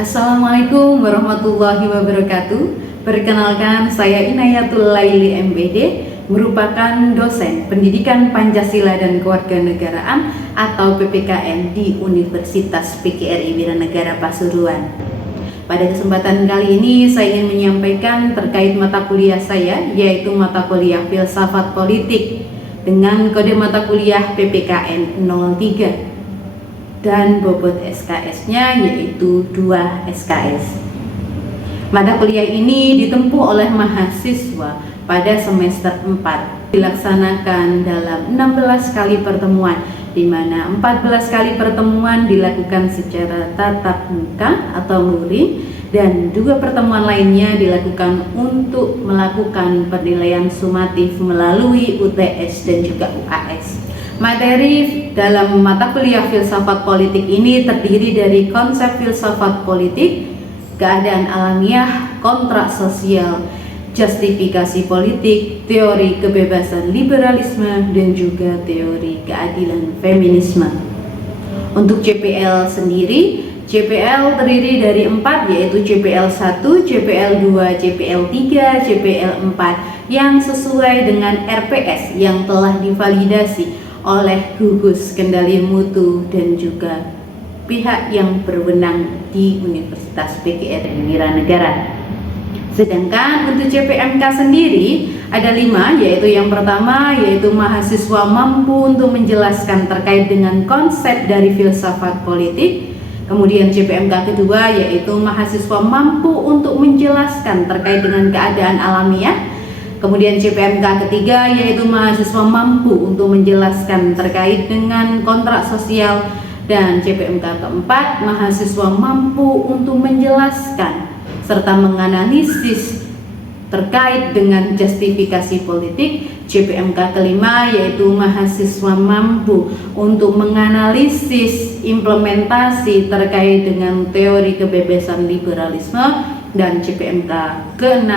Assalamualaikum warahmatullahi wabarakatuh. Perkenalkan, saya Inayatul Laili MPD, merupakan dosen Pendidikan Pancasila dan Kewarganegaraan atau PPKN di Universitas PGRI Wiranegara Pasuruan. Pada kesempatan kali ini saya ingin menyampaikan terkait mata kuliah saya, yaitu mata kuliah Filsafat Politik dengan kode mata kuliah PPKN 03. Dan bobot SKS-nya yaitu 2 SKS. Mata kuliah ini ditempuh oleh mahasiswa pada semester 4, dilaksanakan dalam 16 kali pertemuan, di mana 14 kali pertemuan dilakukan secara tatap muka atau luring, dan 2 pertemuan lainnya dilakukan untuk melakukan penilaian sumatif melalui UTS dan juga UAS. Materi dalam mata kuliah filsafat politik ini terdiri dari konsep filsafat politik, keadaan alamiah, kontrak sosial, justifikasi politik, teori kebebasan liberalisme, dan juga teori keadilan feminisme. Untuk CPL sendiri, CPL terdiri dari 4, yaitu CPL 1, CPL 2, CPL 3, CPL 4 yang sesuai dengan RPS yang telah divalidasi oleh gugus kendali mutu dan juga pihak yang berwenang di Universitas PGRI Wiranegara. Sedangkan untuk CPMK sendiri ada 5, yaitu yang pertama yaitu mahasiswa mampu untuk menjelaskan terkait dengan konsep dari filsafat politik. Kemudian CPMK kedua yaitu mahasiswa mampu untuk menjelaskan terkait dengan keadaan alamiah. Kemudian CPMK ketiga yaitu mahasiswa mampu untuk menjelaskan terkait dengan kontrak sosial, dan CPMK keempat mahasiswa mampu untuk menjelaskan serta menganalisis terkait dengan justifikasi politik. CPMK kelima yaitu mahasiswa mampu untuk menganalisis implementasi terkait dengan teori kebebasan liberalisme. Dan CPMK ke-6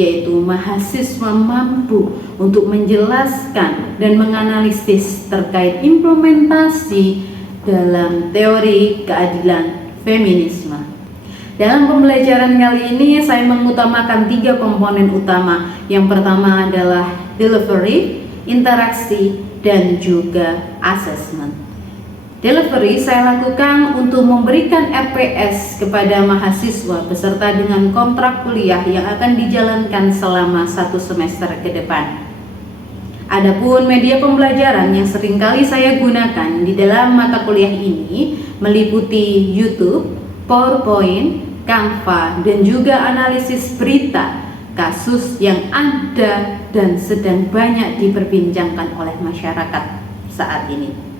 yaitu mahasiswa mampu untuk menjelaskan dan menganalisis terkait implementasi dalam teori keadilan feminisme. Dalam pembelajaran kali ini saya mengutamakan 3 komponen utama. Yang pertama adalah delivery, interaksi, dan juga assessment. Delivery saya lakukan untuk memberikan RPS kepada mahasiswa beserta dengan kontrak kuliah yang akan dijalankan selama 1 semester ke depan. Adapun media pembelajaran yang seringkali saya gunakan di dalam mata kuliah ini meliputi YouTube, PowerPoint, Canva, dan juga analisis berita, kasus yang ada dan sedang banyak diperbincangkan oleh masyarakat saat ini.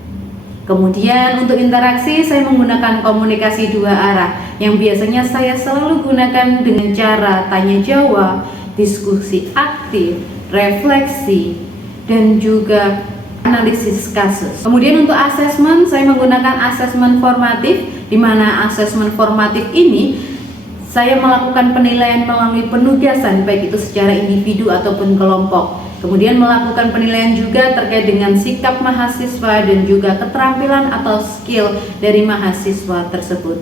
Kemudian untuk interaksi saya menggunakan komunikasi 2 arah yang biasanya saya selalu gunakan dengan cara tanya jawab, diskusi aktif, refleksi, dan juga analisis kasus. Kemudian untuk asesmen saya menggunakan asesmen formatif, di mana asesmen formatif ini saya melakukan penilaian melalui penugasan baik itu secara individu ataupun kelompok. Kemudian melakukan penilaian juga terkait dengan sikap mahasiswa dan juga keterampilan atau skill dari mahasiswa tersebut.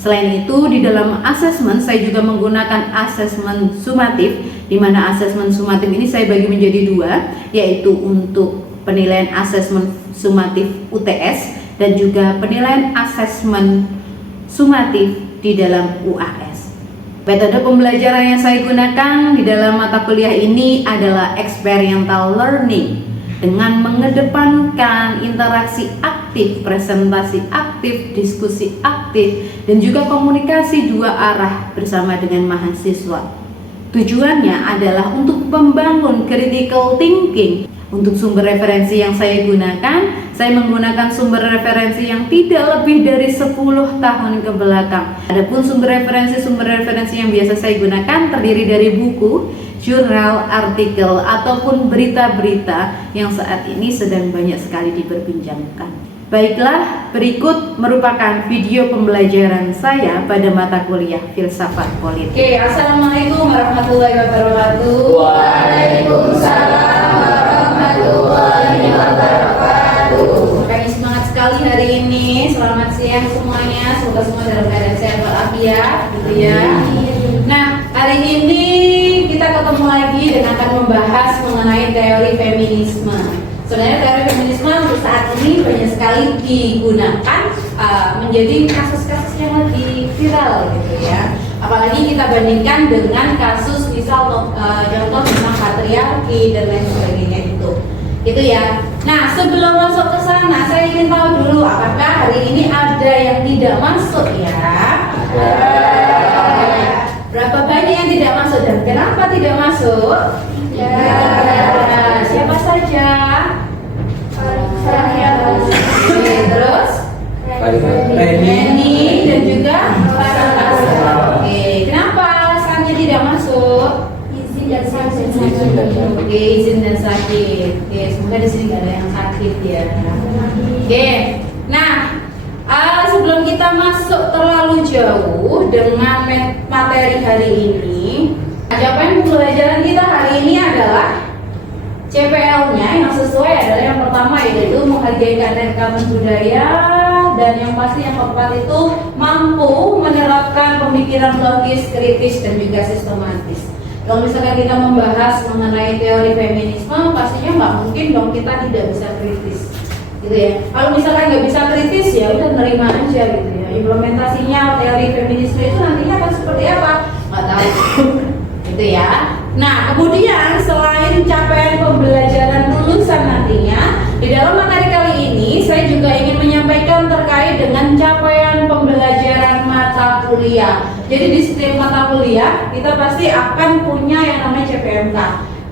Selain itu, di dalam asesmen saya juga menggunakan asesmen sumatif, di mana asesmen sumatif ini saya bagi menjadi 2, yaitu untuk penilaian asesmen sumatif UTS dan juga penilaian asesmen sumatif di dalam UAS. Metode pembelajaran yang saya gunakan di dalam mata kuliah ini adalah experiential learning dengan mengedepankan interaksi aktif, presentasi aktif, diskusi aktif, dan juga komunikasi 2 arah bersama dengan mahasiswa. Tujuannya adalah untuk membangun critical thinking. Untuk sumber referensi yang saya gunakan, saya menggunakan sumber referensi yang tidak lebih dari 10 tahun ke belakang. Adapun sumber referensi yang biasa saya gunakan terdiri dari buku, jurnal, artikel, ataupun berita-berita yang saat ini sedang banyak sekali diperbincangkan. Baiklah, berikut merupakan video pembelajaran saya pada mata kuliah Filsafat Politik. Oke, assalamualaikum warahmatullahi wabarakatuh. Waalaikumsalam warahmatullahi wabarakatuh. Kami semangat sekali hari ini nih, selamat siang semuanya. Semoga semua dalam keadaan sehat walafiat, gitu ya. Nah, hari ini kita ketemu lagi dan akan membahas mengenai teori feminisme. Sebenarnya teori feminisme untuk saat ini banyak sekali digunakan menjadi kasus-kasus yang lagi viral, gitu ya. Apalagi kita bandingkan dengan kasus misal contoh tentang patriarki dan lain sebagainya gitu ya. Nah, sebelum masuk ke sana, saya ingin tahu dulu apakah hari ini ada yang tidak masuk ya? Berapa banyak yang tidak masuk dan kenapa tidak masuk? Siapa saja? Oke, terus? Penny dan juga Oke, kenapa alasannya tidak masuk? Oke, izin dan sakit. Oke, semoga di sini nggak ada yang sakit ya. Oke, nah sebelum kita masuk terlalu jauh dengan materi hari ini, capaian pembelajaran kita hari ini adalah CPL-nya yang sesuai adalah yang pertama yaitu menghargai keanekaragaman budaya dan yang pasti yang keempat itu mampu menerapkan pemikiran logis, kritis dan juga sistematis. Kalau misalkan kita membahas mengenai teori feminisme, pastinya nggak mungkin dong kita tidak bisa kritis, gitu ya. Kalau misalkan nggak bisa kritis, ya udah nerima aja, gitu ya. Implementasinya teori feminisme itu nantinya akan seperti apa? Nggak tahu, gitu ya. Nah, kemudian selain capaian pembelajaran lulusan nantinya, di dalam materi kali ini saya juga ingin menyampaikan terkait dengan capaian pembelajaran mata kuliah. Jadi di setiap mata kuliah kita pasti akan punya yang namanya CPMK.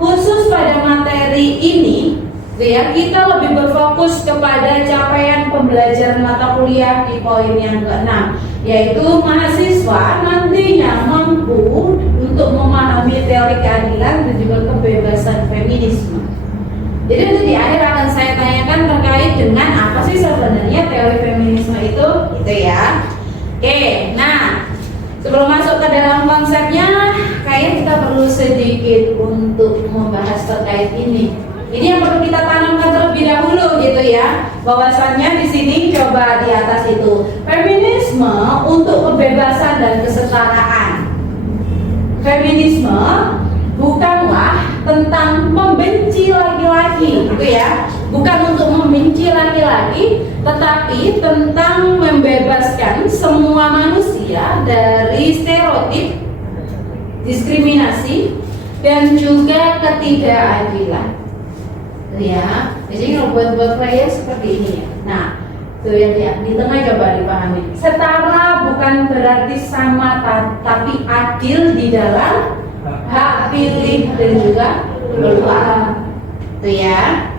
Khusus pada materi ini, ya, kita lebih berfokus kepada capaian pembelajaran mata kuliah di poin yang ke-6, yaitu mahasiswa nantinya mampu untuk memahami teori keadilan dan juga kebebasan feminisme. Jadi nanti di akhir akan saya tanyakan terkait dengan apa sih sebenarnya teori feminisme itu, gitu ya. Oke, nah sebelum masuk ke dalam konsepnya, kayaknya kita perlu sedikit untuk membahas terkait ini. Ini yang perlu kita tanamkan terlebih dahulu, gitu ya. Bahwasannya di sini coba di atas itu feminisme untuk kebebasan dan kesetaraan. Feminisme bukanlah tentang membenci laki-laki, gitu ya. Bukan untuk membenci laki-laki, tetapi tentang membebaskan semua manusia dari stereotip, diskriminasi, dan juga ketidakadilan. Ya, jadi kalau buat player seperti ini ya. Nah, tuh yang di tengah coba dipahami. Setara bukan berarti sama, tapi adil di dalam hak pilih dan juga bersuara. Tuh ya.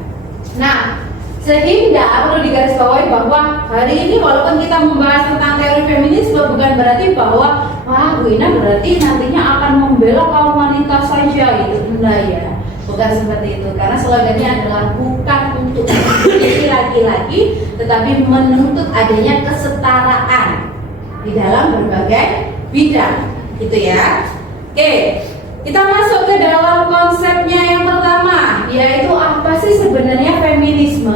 Nah, sehingga perlu digarisbawahi bahwa hari ini walaupun kita membahas tentang teori feminisme, bukan berarti bahwa wah, Bu Ina berarti nantinya akan membela kaum wanita saja gitu. Enggak ya. Bukan seperti itu, karena slogannya adalah bukan untuk menjadi laki-laki, tetapi menuntut adanya kesetaraan di dalam berbagai bidang, gitu ya. Oke, kita masuk ke dalam konsepnya yang pertama, yaitu apa sih sebenarnya feminisme?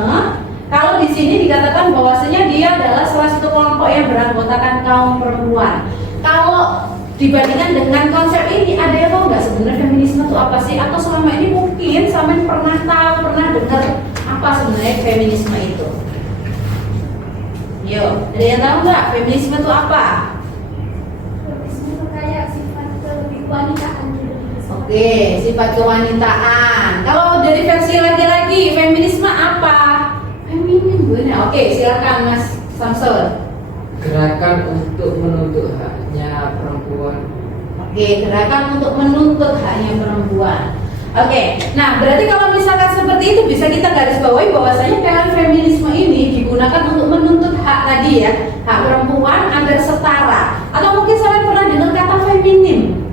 Kalau di sini dikatakan bahwasanya dia adalah salah satu kelompok yang beranggotakan kaum perempuan. Kalau dibandingkan dengan konsep ini, ada yang tahu nggak sebenarnya feminisme itu apa sih? Atau selama ini mungkin sampai pernah dengar apa sebenarnya feminisme itu? Yo, ada yang tahu nggak feminisme itu apa? Feminisme itu kayak sifat lebih kewanitaan. Oke, sifat kewanitaan. Kalau dari versi laki-laki, feminisme apa? Feminim, benar. Oke, silakan Mas Samsul. Gerakan untuk menuntut haknya perempuan. Oke, gerakan untuk menuntut haknya perempuan. Oke, nah berarti kalau misalkan seperti itu bisa kita garis bawahi bahwasanya teori feminisme ini digunakan untuk menuntut hak tadi ya, hak perempuan agar setara. Atau mungkin saya pernah dengar kata feminim,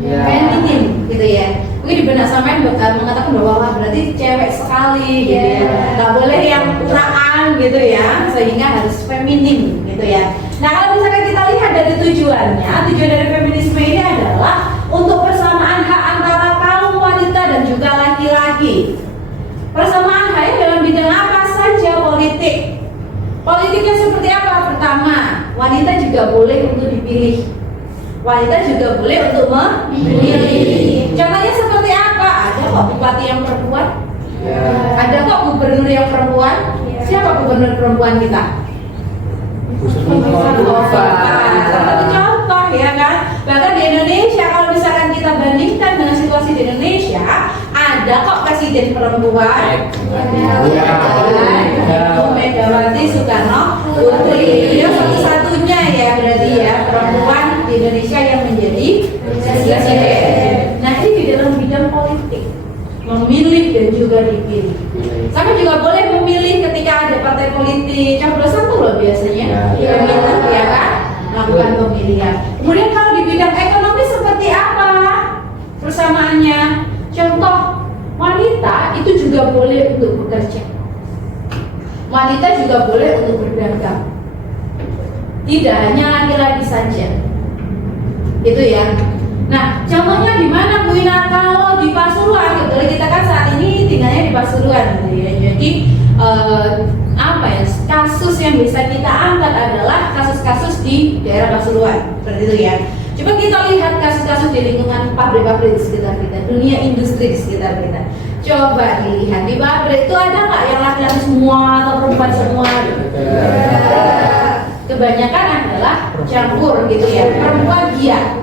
feminim, gitu ya. Mungkin di benak sampean mengatakan bahwa wah, berarti cewek sekali, gitu ya. Nggak boleh yang kurang, gitu ya, sehingga harus feminim, gitu ya. Nah kalau misalkan kita lihat dari tujuannya, tujuan dari feminisme ini adalah untuk persamaan hak antara kaum wanita dan juga laki-laki. Persamaan haknya dalam bidang apa saja? Politik. Politiknya sama, wanita juga boleh untuk dipilih. Wanita juga boleh untuk memilih. Contohnya seperti apa? Ada kok bupati yang perempuan, ada kok gubernur yang perempuan. Siapa gubernur perempuan kita? Satu contoh ya kan. Bahkan di Indonesia kalau misalkan kita bandingkan dengan situasi di Indonesia, ada kok presiden perempuan. Ibu Megawati Soekarno Putri. Beliau satu-satunya ya berarti ya perempuan di Indonesia yang menjadi presiden. Nah ini di dalam bidang politik, memilih dan juga dipilih. Sama juga boleh memilih ketika ada partai politik coblosan tuh loh biasanya pemilu ya kan, melakukan pemilihan. Kemudian kalau di bidang ekonomi seperti apa persamaannya? Contoh, wanita itu juga boleh untuk bekerja, wanita juga boleh untuk berdagang, tidak hanya laki-laki saja, itu ya. Nah, contohnya di mana Bu Ina? Kalau di Pasuruan, kebetulan kita kan saat ini tinggalnya di Pasuruan, gitu ya. Jadi apa ya? Kasus yang bisa kita angkat adalah kasus-kasus di daerah Pasuruan, seperti itu ya. Coba kita lihat kasus-kasus di lingkungan pabrik-pabrik di sekitar kita, dunia industri di sekitar kita. Coba dilihat di pabrik itu ada nggak yang laki-laki semua atau perempuan semua? Kebanyakan adalah campur gitu ya, perempuan giat.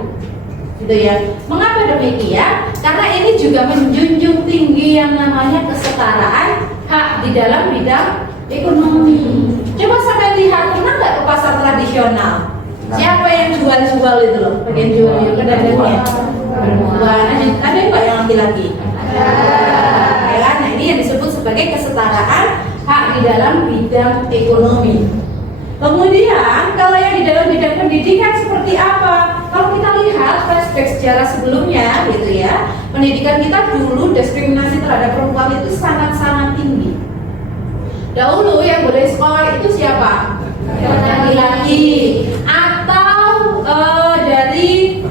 Gitu ya. Mengapa demikian? Karena ini juga menjunjung tinggi yang namanya kesetaraan hak di dalam bidang ekonomi. Coba sampai lihat, pernah nggak ke pasar tradisional? Siapa yang jual-jual itu loh? Bagian jual yang pedagangnya perempuan. Ada nggak yang laki-laki? Ya kan? Nah ini yang disebut sebagai kesetaraan hak di dalam bidang ekonomi. Kemudian kalau yang di dalam bidang pendidikan seperti apa? Kalau kita lihat flashback sejarah sebelumnya gitu ya, pendidikan kita dulu diskriminasi terhadap perempuan itu sangat-sangat tinggi. Dahulu yang boleh sekolah itu siapa? Laki-laki atau dari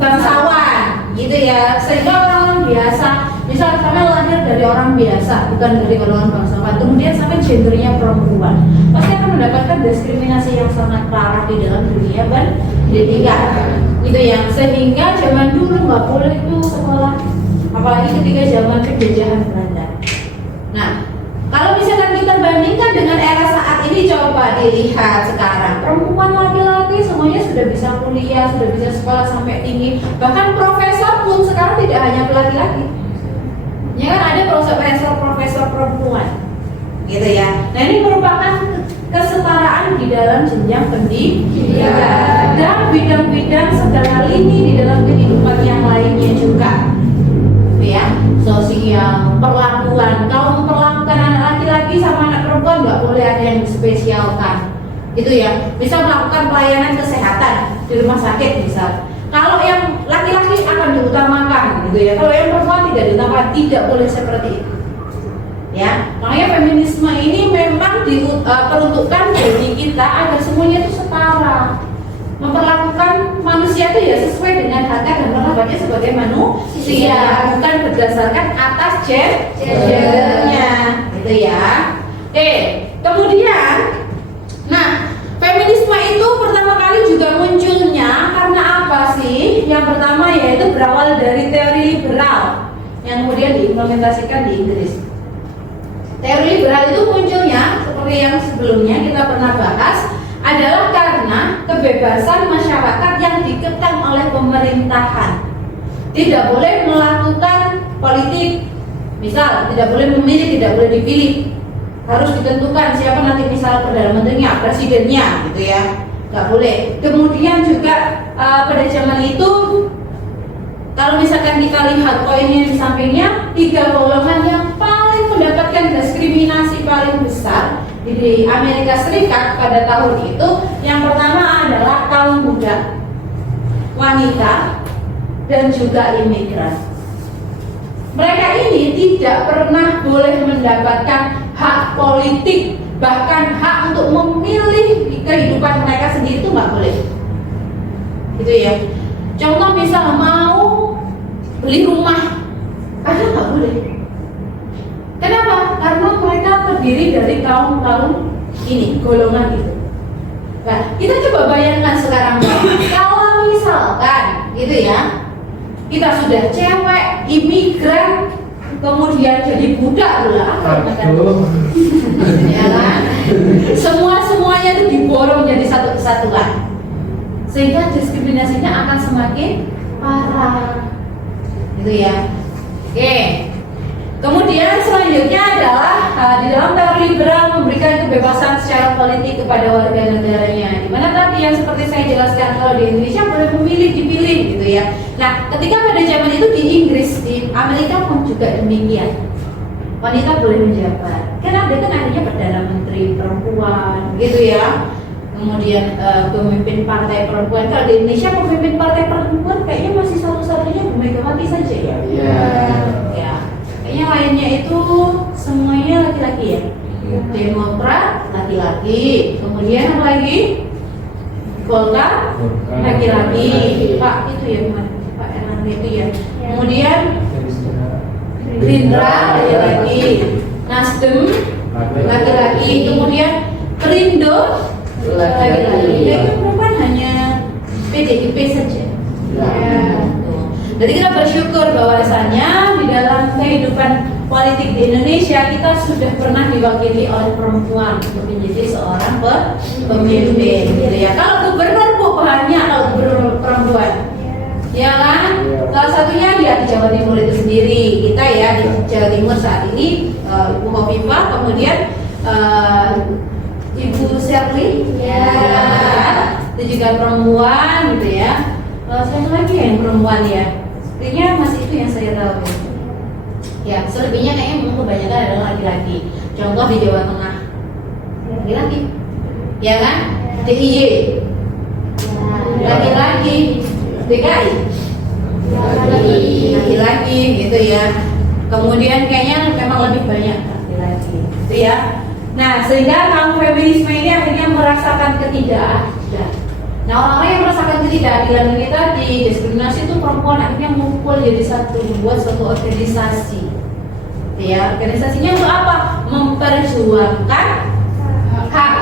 bangsawan gitu ya. Sehingga orang biasa, misal sampai lahir dari orang biasa, bukan dari golongan bangsawan, kemudian sampai gendernya perempuan, pasti akan mendapatkan diskriminasi yang sangat parah di dalam dunia pendidikan gitu ya. Sehingga zaman dulu nggak boleh tuh sekolah, apalagi ketika zaman penjajahan Belanda. Nah, kalau misalkan kita bandingkan dengan era saat ini, coba dilihat sekarang perempuan laki-laki semuanya sudah bisa kuliah, sudah bisa sekolah sampai tinggi, bahkan profesor pun sekarang tidak hanya laki-laki. Ya kan ada profesor perempuan gitu ya. Nah ini merupakan kesetaraan di dalam jenjang pendidikan dan bidang-bidang segala lini di dalam kehidupan yang lainnya juga ya. Sosial, perlakuan, kalau memperlakukan anak laki-laki sama anak perempuan nggak boleh ada yang dispesialkan gitu ya. Bisa melakukan pelayanan kesehatan di rumah sakit misal, kalau yang laki-laki akan diutamakan gitu ya, kalau yang perempuan tidak diutamakan, tidak boleh seperti itu ya. Makanya feminisme ini memang diperuntukkan bagi kita agar semuanya itu setara, memperlakukan manusia itu ya sesuai dengan hak dan martabatnya sebagai manusia, bukan berdasarkan atas gendernya gitu ya. Oke, kemudian nah feminisme itu pertama kali juga munculnya karena apa sih? Yang pertama yaitu berawal dari teori liberal yang kemudian diimplementasikan di Inggris. Teori liberal itu munculnya seperti yang sebelumnya kita pernah bahas, adalah karena kebebasan masyarakat yang dikekang oleh pemerintahan. Tidak boleh melakukan politik, misal tidak boleh memilih, tidak boleh dipilih, harus ditentukan siapa nanti misal perdana menterinya, presidennya gitu ya, nggak boleh. Kemudian juga pada zaman itu kalau misalkan kita lihat poinnya di sampingnya, 3 golongan yang paling mendapatkan diskriminasi paling besar di Amerika Serikat pada tahun itu, yang pertama adalah kaum muda, wanita, dan juga imigran. Mereka ini tidak pernah boleh mendapatkan hak politik, bahkan hak untuk memilih kehidupan mereka sendiri itu nggak boleh. Gitu ya. Contoh misal mau beli rumah, ada nggak boleh. Kenapa? Karena mereka terdiri dari kaum ini, golongan itu. Nah, kita coba bayangkan sekarang kalau misalkan gitu ya, kita sudah cewek, imigran, kemudian jadi budak pula, Aduh. ya kan? Semuanya itu diborong jadi satu kesatuan, sehingga diskriminasinya akan semakin parah, gitu ya. Oke. Kemudian selanjutnya adalah di dalam teori liberal memberikan kebebasan secara politik kepada warga negaranya. Di mana tadi yang seperti saya jelaskan kalau di Indonesia boleh memilih dipilih gitu ya. Nah, ketika pada zaman itu di Inggris, di Amerika pun juga demikian. Wanita boleh menjabat. Kan akhirnya perdana menteri perempuan gitu ya. Kemudian pemimpin partai perempuan. Kalau di Indonesia pemimpin partai perempuan kayaknya masih satu-satunya Bu Megawati saja ya. Iya. Ya. Kayaknya lainnya itu semuanya laki-laki ya. Demokrat laki-laki, kemudian apa lagi? Golkar laki-laki, Pak itu ya, Pak Erlangga itu ya. Kemudian Gerindra laki-laki, Nasdem laki-laki, kemudian Perindo laki-laki. Itu perempuan hanya PDIP saja. Jadi kita bersyukur bahwasanya di dalam kehidupan politik di Indonesia kita sudah pernah diwakili oleh perempuan untuk menjadi seorang pemimpin, gitu ya. Kalau gubernur kok banyak kalau gubernur perempuan, ya kan? Salah satunya ya di Jawa Timur itu sendiri, kita ya di Jawa Timur saat ini Ibu Khofifah, kemudian Ibu Sherly, ya, itu juga perempuan, gitu ya. Satu lagi yang perempuan ya. Sepertinya masih itu yang saya tahu. Ya, selebihnya kayaknya kebanyakan adalah laki-laki. Contoh di Jawa Tengah, laki-laki, ya kan? DIY, laki-laki. DKI, laki-laki, gitu ya. Kemudian kayaknya memang lebih banyak laki-laki, gitu ya. Nah, sehingga kaum feminisme ini akhirnya merasakan ketidakadilan. Nah, orang-orang yang merasakan ketidakadilan ini tadi, diskriminasi itu perempuan akhirnya mengumpul jadi satu, membuat suatu organisasi. Ya, organisasinya untuk apa? Memperjuangkan hak.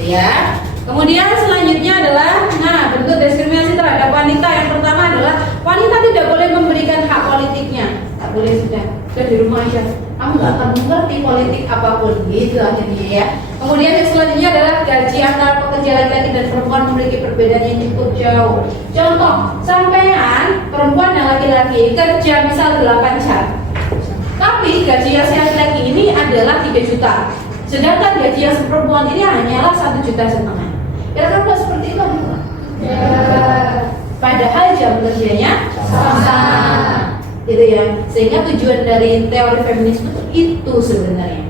Ya. Kemudian selanjutnya adalah, bentuk diskriminasi terhadap wanita. Yang pertama adalah wanita tidak boleh memberikan hak politiknya. Tak boleh sudah di rumah aja. Kamu nggak akan mengerti politik apapun, gitu akhirnya ya. Kemudian yang selanjutnya adalah gaji antara pekerja laki-laki dan perempuan memiliki perbedaan yang cukup jauh. Contoh, sampean perempuan dan laki-laki kerja misal 8 jam, tapi gaji yang si laki-laki ini adalah 3 juta, sedangkan gaji yang si perempuan ini hanyalah 1,5 juta. Kira-kira kalau seperti itu apa? Padahal jam kerjanya sama, gitu ya. Sehingga tujuan dari teori feminisme itu sebenarnya,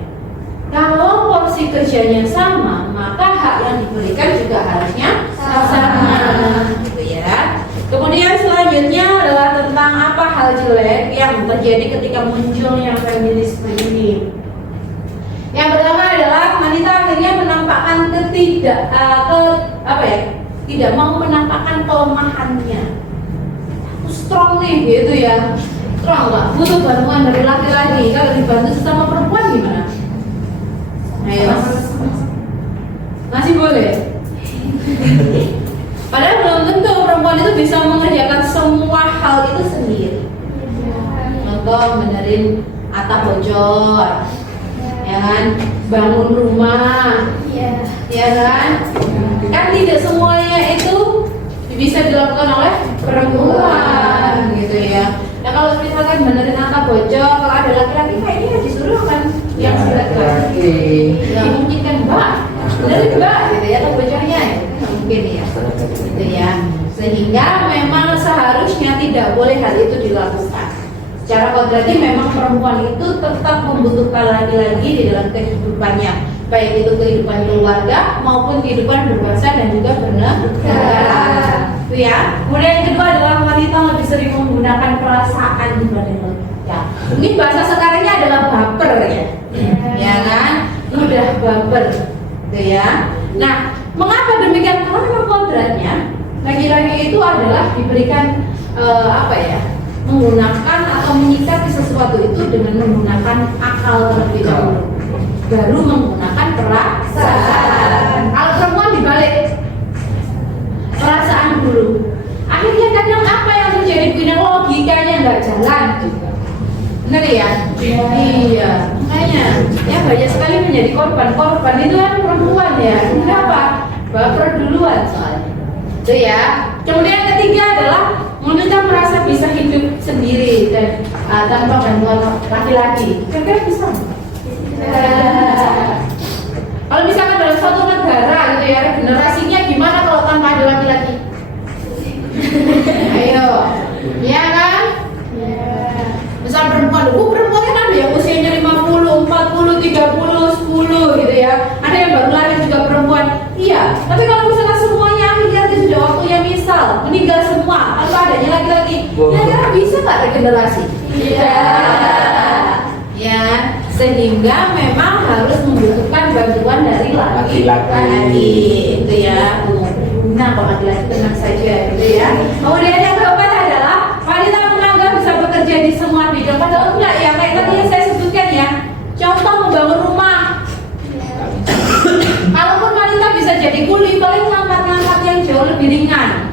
kalau porsi kerjanya sama, maka hak yang diberikan juga harusnya sama, gitu ya. Kemudian selanjutnya adalah tentang apa hal jelek yang terjadi ketika munculnya feminisme ini. Yang pertama adalah wanita akhirnya menampakkan tidak mau menampakkan kelemahannya. Aku strong nih, gitu ya. Strong nggak butuh bantuan dari laki-laki. Kalau dibantu sesama perempuan gimana? Ayo, masih boleh. Padahal belum tentu perempuan itu bisa mengerjakan semua hal itu sendiri. Contoh benerin atap bocor, ya kan? Bangun rumah, ya kan? Kan tidak semuanya itu bisa dilakukan oleh perempuan, gitu ya. Nah kalau misalkan benerin atap bocor, kalau ada laki-laki kayaknya disuruh kan yang si laki-laki. Nggak mungkin kan mbak, benerin mbak, gitu ya, atap bocornya ya, nggak mungkin ya, gitu ya. Sehingga memang seharusnya tidak boleh hal itu dilakukan. Secara kodrati memang perempuan itu tetap membutuhkan laki-laki di dalam kehidupannya, baik itu kehidupan keluarga maupun kehidupan berbangsa dan juga bernegara. Itu ya. Kemudian yang kedua adalah wanita lebih sering menggunakan perasaan dibanding logika. Mungkin bahasa sekarangnya adalah baper ya, ya kan? Mudah baper, gitu ya. Nah, mengapa demikian? Karena memang kodratnya laki-laki itu adalah diberikan menggunakan atau menyikapi sesuatu itu dengan menggunakan akal terlebih dahulu, baru menggunakan perasaan. Kalau perempuan dibalik nggak jalan. Benar ya? Iya. Makanya ya banyak sekali menjadi korban itu kan perempuan ya. Kenapa? Baper duluan soalnya. Itu ya. Kemudian ketiga adalah wanita merasa bisa hidup sendiri dan tanpa bantuan laki-laki. Kira-kira bisa? Kalau misalkan dalam suatu negara gitu ya, generasinya gimana kalau tanpa ada laki-laki? Ayo, ya kan? Misal perempuan kan ada yang usianya 50, 40, 30, 10 gitu ya. Ada yang baru lahir juga perempuan. Iya, tapi kalau misalkan semuanya akhirnya sudah waktunya misal meninggal semua tanpa adanya laki-laki, kira-kira bisa nggak regenerasi? Iya. Ya, sehingga memang harus membutuhkan bantuan dari laki-laki itu ya. Nah, kalau laki-laki tenang saja gitu ya. Kemudian yang keempat adalah wanita menganggap bisa bekerja di semua bidang, padahal enggak ya, kayak tadi yang saya sebutkan ya. Contoh membangun rumah. Kalaupun wanita bisa jadi kuli, paling ngangkat-ngangkat yang jauh lebih ringan.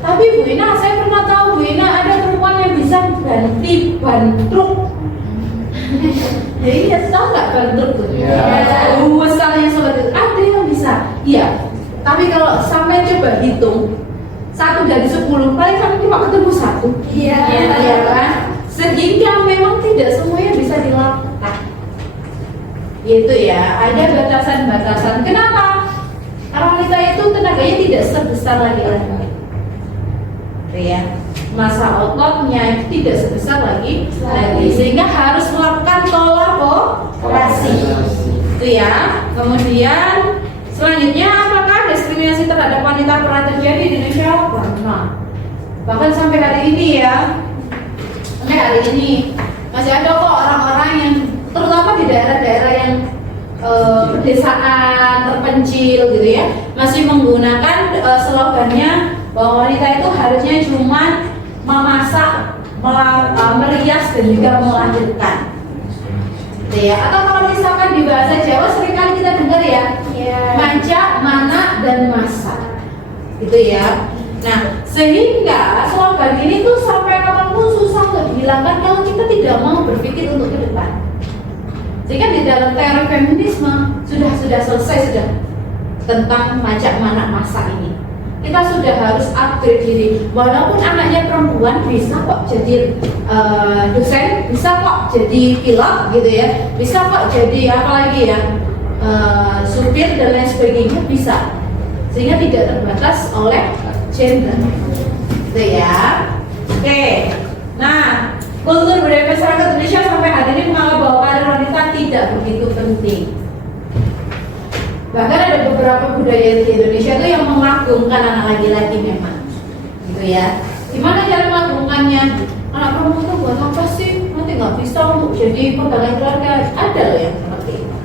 Tapi Bu Ina, saya pernah tahu Bu Ina ada perempuan yang bisa ganti ban truk. Jadi ya tahu nggak ban truk tuh? Misalnya seperti itu, ada yang bisa. Iya. Tapi kalau sampai coba hitung 1 dari 10, paling sampai cuma ketemu 1. Iya. Ya kan? Sehingga memang tidak semuanya bisa dilakukan. Itu ya, ada batasan-batasan. Kenapa? Karena wanita itu tenaganya tidak sebesar laki-laki. Ya, masa ototnya tidak sebesar lagi, sehingga harus melakukan kolaborasi. Itu ya. Kemudian selanjutnya, apakah diskriminasi terhadap wanita pernah terjadi di Indonesia? Pernah. Bahkan sampai hari ini ya, masih ada kok orang-orang yang terutama di daerah-daerah yang pedesaan terpencil gitu ya, masih menggunakan slogannya bahwa wanita itu harusnya cuma memasak, merias dan juga melahirkan. Gitu ya. Atau kalau misalkan di bahasa Jawa seringkali kita dengar ya, maca, mana dan masak. Gitu ya. Nah, sehingga slogan ini tuh sampai kapanpun susah untuk dihilangkan kalau kita tidak mau berpikir untuk ke depan. Sehingga di dalam teori feminisme sudah selesai sudah tentang maca, mana, masak ini. Kita sudah harus upgrade diri. Walaupun anaknya perempuan bisa kok jadi dosen, bisa kok jadi pilot gitu ya, bisa kok jadi apa lagi ya, supir dan lain sebagainya bisa. Sehingga tidak terbatas oleh gender. Gitu ya. Oke. Nah, kultur budaya masyarakat Indonesia sampai hari ini menganggap bahwa karir wanita tidak begitu penting. Bahkan ada beberapa budaya di Indonesia itu yang mengagungkan anak laki-laki memang, gitu ya. Gimana cara mengagungkannya? Anak perempuan itu buat apa sih? Nanti nggak bisa untuk jadi pegangan keluarga. Ada loh yang seperti itu,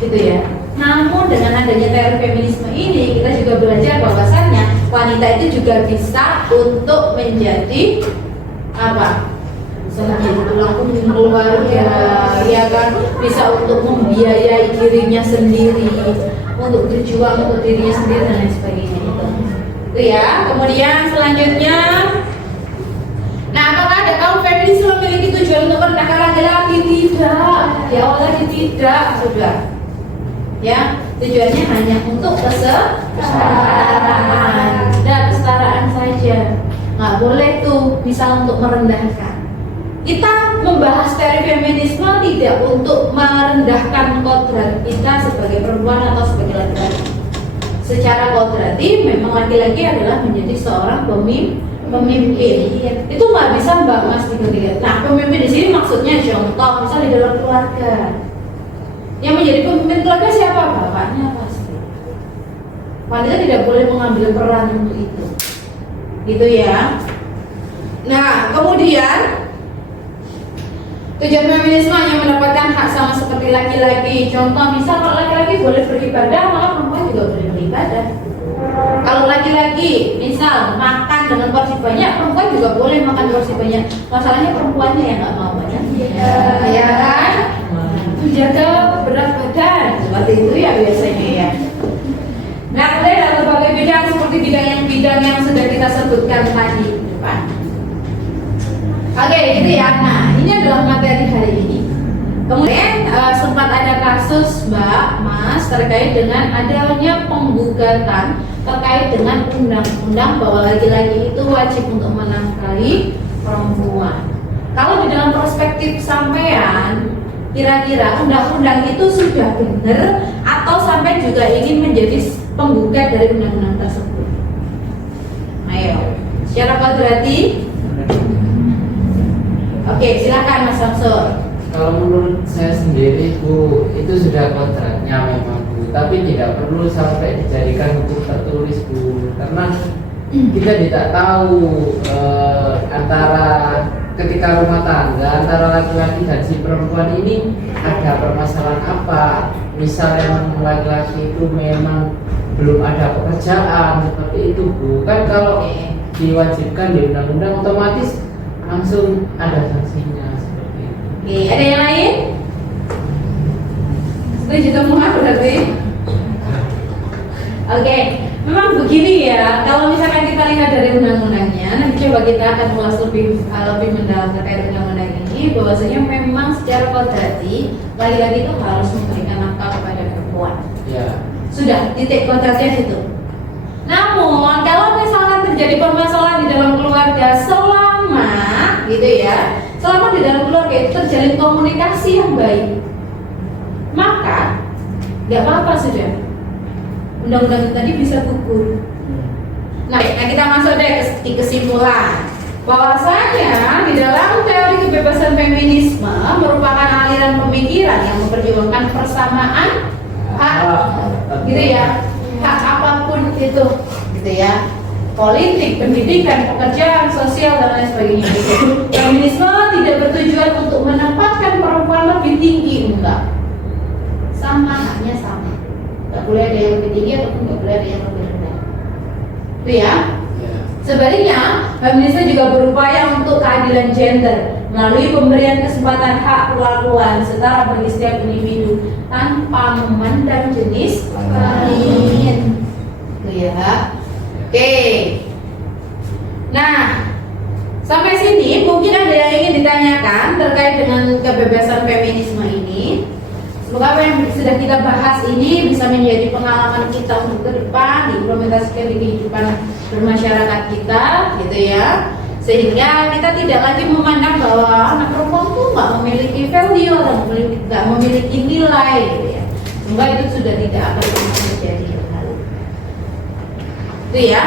gitu ya. Namun dengan adanya teori feminisme ini, kita juga belajar bahwasannya wanita itu juga bisa untuk menjadi apa? Menjadi tulang punggung keluarga, ya kan, bisa untuk membiayai dirinya sendiri, untuk berjuang untuk dirinya sendiri dan lain sebagainya itu ya. Kemudian selanjutnya, nah apakah ada kaum feminis memiliki tujuan untuk merendahkan laki-laki? Tidak, ya awalnya tidak, sudah. Ya, tujuannya hanya untuk kesetaraan, dan kesetaraan saja. Nggak boleh tuh misal untuk merendahkan. Kita membahas teori feminisme tidak untuk merendahkan kodrat kita sebagai perempuan atau sebagai laki-laki. Secara kodrati memang laki-laki adalah menjadi seorang pemimpin. Itu nggak bisa Mbak Mas dikatakan. Nah, pemimpin di sini maksudnya contoh, misal di dalam keluarga. Yang menjadi pemimpin keluarga siapa? Bapaknya pasti. Wanita tidak boleh mengambil peran untuk itu. Gitu ya. Nah, kemudian tujuan feminisme hanya mendapatkan hak sama seperti laki-laki. Contoh, misal kalau laki-laki boleh beribadah, maka perempuan juga boleh beribadah. Kalau laki-laki misal makan dengan porsi banyak, perempuan juga boleh makan porsi banyak. Masalahnya perempuannya yang nggak mau banyak. Ya kan? Menjaga berat badan seperti itu ya biasanya ya. Nah, kemudian ada berbagai bidang seperti bidang yang sudah kita sebutkan tadi di depan. Oke, gitu ya. Nah, ini adalah materi hari ini. Kemudian sempat ada kasus Mbak, Mas terkait dengan adanya penggugatan terkait dengan undang-undang bahwa laki-laki itu wajib untuk menafkahi perempuan. Kalau di dalam perspektif sampean, kira-kira undang-undang itu sudah benar atau sampai juga ingin menjadi penggugat dari undang-undang tersebut? Ayo, secara kodrati. Oke, silakan Mas Samsul. Kalau menurut saya sendiri Bu, itu sudah kontraknya memang Bu, tapi tidak perlu sampai dijadikan hukum tertulis Bu, karena kita tidak tahu antara ketika rumah tangga antara laki-laki dan si perempuan ini ada permasalahan apa. Misalnya laki-laki itu memang belum ada pekerjaan seperti itu Bu, kan kalau diwajibkan di undang-undang otomatis langsung ada sanksinya seperti itu. Oke, ada yang lain? Setuju semua berarti? Oke, memang begini ya. Kalau misalkan kita lihat dari undang-undangnya, nanti coba kita akan ulas lebih mendalam terkait undang-undang ini. Bahwasanya memang secara kodrati laki-laki itu harus memberikan nafkah kepada perempuan. Ya. Sudah, titik kodratnya situ. Namun kalau misalkan terjadi permasalahan di dalam keluarga selama gitu ya, selama di dalam keluarga itu terjalin komunikasi yang baik, maka nggak apa-apa sudah. Undang-undang tadi bisa gugur. Nah, kita masuk deh ke kesimpulan bahwasanya di dalam teori kebebasan feminisme merupakan aliran pemikiran yang memperjuangkan persamaan hak, gitu ya, hak apapun itu, gitu ya, politik, pendidikan, pekerjaan, sosial dan lain sebagainya. Feminisme tidak bertujuan untuk menempatkan perempuan lebih tinggi, enggak, sama haknya sama, nggak boleh ada yang lebih tinggi ataupun nggak boleh ada yang lebih rendah, itu ya. Sebaliknya, feminisme juga berupaya untuk keadilan gender melalui pemberian kesempatan hak perlakuan setara bagi setiap individu tanpa memandang jenis kelamin. Itu ya. Oke. Nah, sampai sini mungkin ada yang ingin ditanyakan terkait dengan kebebasan feminisme ini. Semoga apa yang sudah kita bahas ini bisa menjadi pengalaman kita untuk ke depan, diimplementasikan di kehidupan bermasyarakat kita, gitu ya. Sehingga kita tidak lagi memandang bahwa anak perempuan itu nggak memiliki value atau nggak memiliki nilai, gitu ya. Semoga itu sudah tidak akan pernah terjadi kembali. Itu ya.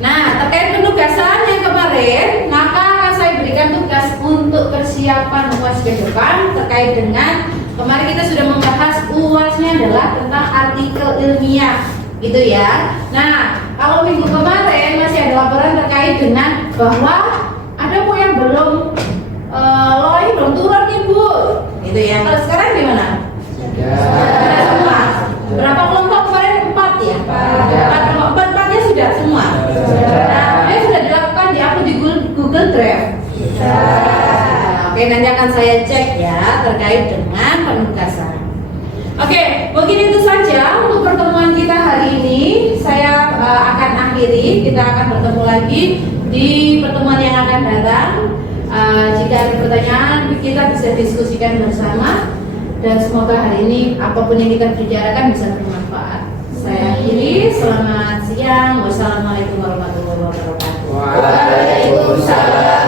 Nah, terkait penugasan yang kemarin, maka saya berikan tugas untuk persiapan UAS ke depan terkait dengan kemarin kita sudah membahas UASnya adalah tentang artikel ilmiah, gitu ya. Nah, kalau minggu kemarin masih ada laporan terkait dengan bahwa ada Bu yang belum loi belum turun nih Bu, gitu ya. Kalau sekarang gimana? Sudah semua. Berapa kelompok kemarin? 4 ya? 4 kelompok, 4-4-nya sudah semua. Nah, ini sudah dilakukan di upload di Google Drive. Oke, nanti akan saya cek ya terkait dengan penugasan. Oke, mungkin itu saja untuk pertemuan kita hari ini. Saya akan akhiri. Kita akan bertemu lagi di pertemuan yang akan datang. Jika ada pertanyaan, kita bisa diskusikan bersama. Dan semoga hari ini apapun yang kita bicarakan bisa bermanfaat. Saya akhiri. Selamat siang. Wassalamualaikum warahmatullahi wabarakatuh. Waalaikumsalam.